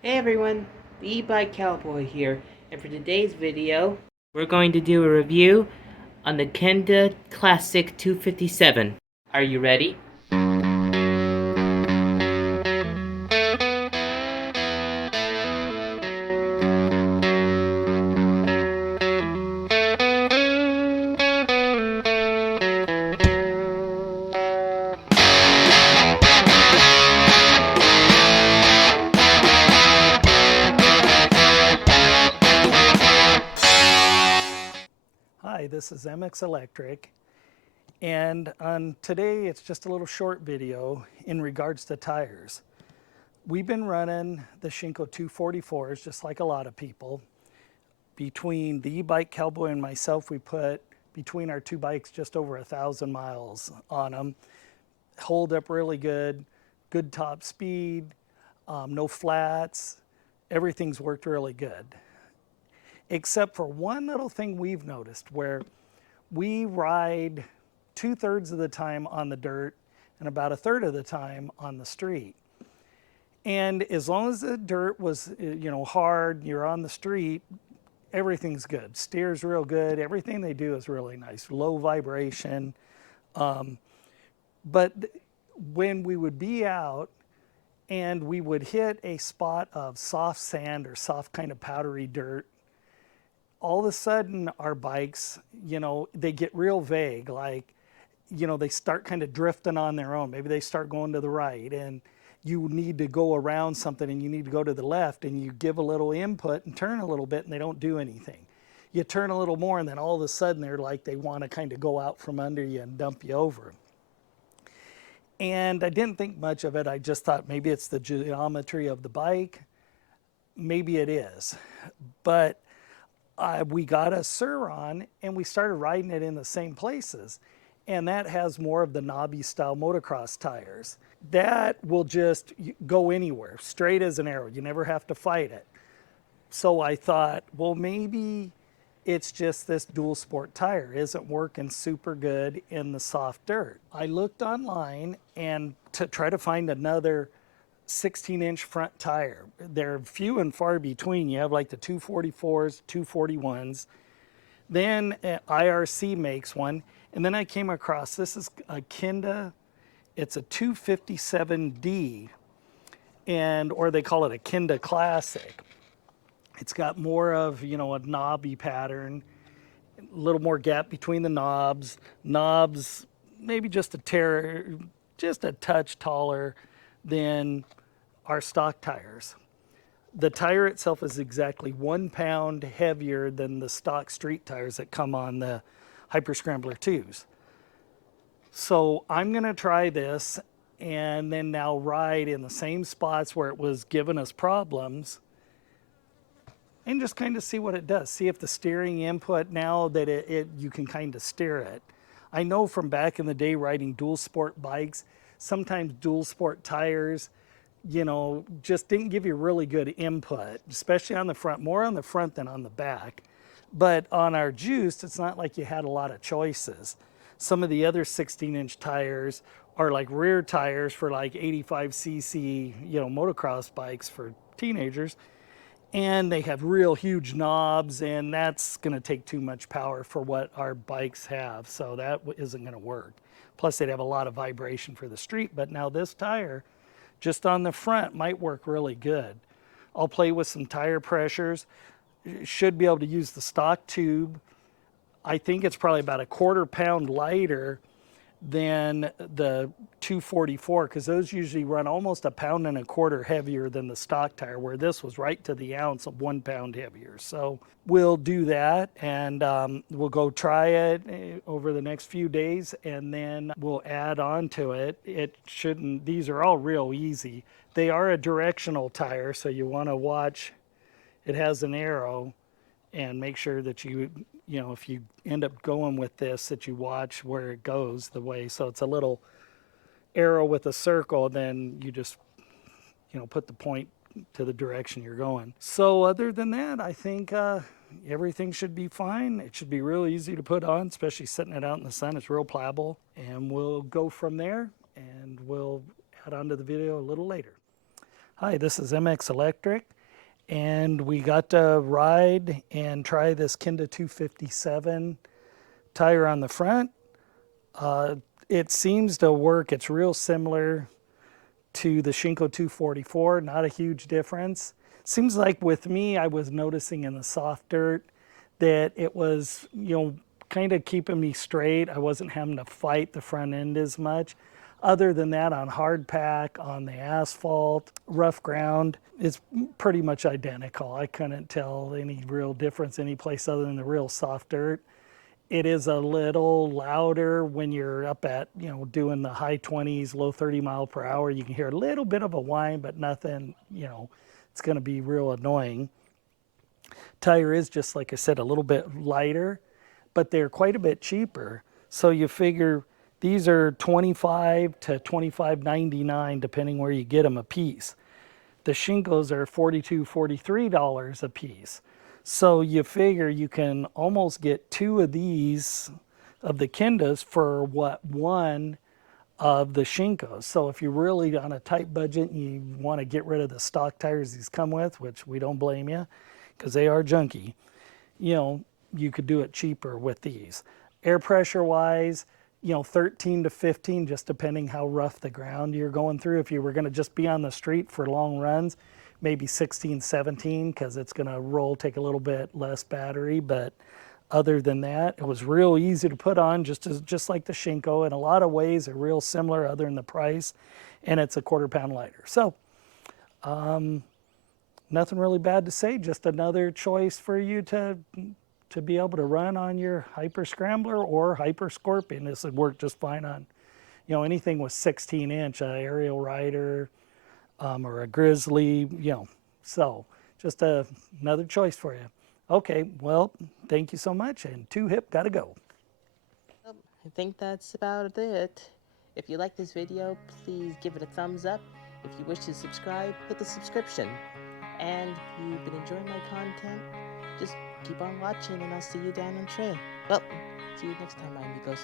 Hey everyone, the e-bike cowboy here, and for today's video, we're going to do a review on the Kenda Classic 257. Are you ready? Hi, this is MX Electric, and today it's just a little short video in regards to tires. We've been running the Shinko 244s just like a lot of people. Between the e-bike cowboy and myself, we put between our two bikes just over 1,000 miles on them. Hold up really good, good top speed, no flats. Everything's worked really good. Except for one little thing we've noticed where we ride 2/3 of the time on the dirt and about 1/3 of the time on the street. And as long as the dirt was, hard, you're on the street, everything's good. Steer's real good. Everything they do is really nice. Low vibration. But when we would be out and we would hit a spot of soft sand or soft kind of powdery dirt, all of a sudden our bikes, they get real vague. Like, they start kind of drifting on their own. Maybe they start going to the right and you need to go around something and you need to go to the left, and you give a little input and turn a little bit and they don't do anything. You turn a little more and then all of a sudden they're like, they want to kind of go out from under you and dump you over. And I didn't think much of it. I just thought maybe it's the geometry of the bike. Maybe it is. But we got a Sur-on and we started riding it in the same places. And that has more of the knobby style motocross tires. That will just go anywhere, straight as an arrow. You never have to fight it. So I thought, well, maybe it's just this dual sport tire isn't working super good in the soft dirt. I looked online and to try to find another 16-inch front tire. They're few and far between. You have like the 244s, 241s. Then IRC makes one. And then I came across, this is a Kenda, it's a 257D, or they call it a Kenda Classic. It's got more of, a knobby pattern, a little more gap between the knobs. Knobs maybe just a touch taller than our stock tires. The tire itself is exactly 1 pound heavier than the stock street tires that come on the Hyper Scrambler 2s. So I'm gonna try this and then now ride in the same spots where it was giving us problems and just kind of see what it does. See if the steering input, now that you can kind of steer it. I know from back in the day riding dual sport bikes, sometimes dual sport tires, just didn't give you really good input, especially on the front, more on the front than on the back. But on our Juiced, it's not like you had a lot of choices. Some of the other 16-inch tires are like rear tires for like 85cc, motocross bikes for teenagers. And they have real huge knobs, and that's going to take too much power for what our bikes have. So that isn't going to work. Plus, they'd have a lot of vibration for the street. But now this tire, just on the front, might work really good. I'll play with some tire pressures. Should be able to use the stock tube. I think it's probably about a 1/4 pound lighter than the 244, because those usually run almost 1.25 pounds heavier than the stock tire, where this was right to the ounce of 1 pound heavier. So we'll do that, and we'll go try it over the next few days, and then we'll add on to it. It shouldn't, these are all real easy. They are a directional tire, so you want to watch. It has an arrow, and make sure that if you end up going with this, that you watch where it goes the way. So it's a little arrow with a circle, then you just, put the point to the direction you're going. So other than that, I think everything should be fine. It should be real easy to put on, especially sitting it out in the sun. It's real pliable, and we'll go from there, and we'll add on to the video a little later. Hi, this is MX Electric, and we got to ride and try this Kenda 257 tire on the front. It seems to work. It's real similar to the Shinko 244, not a huge difference. Seems like with me, I was noticing in the soft dirt that it was, kind of keeping me straight. I wasn't having to fight the front end as much. Other than that, on hard pack, on the asphalt, rough ground, it's pretty much identical. I couldn't tell any real difference any place other than the real soft dirt. It is a little louder when you're up at, doing the high 20s, low 30 mile per hour. You can hear a little bit of a whine, but nothing, it's going to be real annoying. Tire is, just like I said, a little bit lighter, but they're quite a bit cheaper. So you figure these are $25 to $25.99 depending where you get them a piece. The Shinkos are $42, $43 a piece. So you figure you can almost get two of these of the Kendas for what, one of the Shinkos. So if you're really on a tight budget and you want to get rid of the stock tires these come with, which we don't blame you because they are junky, you could do it cheaper with these. Air pressure wise, 13 to 15, just depending how rough the ground you're going through. If you were going to just be on the street for long runs, maybe 16, 17, because it's going to roll, take a little bit less battery. But other than that, it was real easy to put on, just like the Shinko. In a lot of ways, they're real similar other than the price, and it's a quarter-pound lighter. So nothing really bad to say, just another choice for you to be able to run on your Hyper Scrambler or Hyper Scorpion. This would work just fine on, anything with 16-inch, aerial rider, or a Grizzly, So just another choice for you. Okay, well, thank you so much, and 2-Hip gotta go. I think that's about it. If you like this video, please give it a thumbs up. If you wish to subscribe, hit the subscription. And if you've been enjoying my content, just keep on watching and I'll see you down on trail. Well, see you next time, my amigos.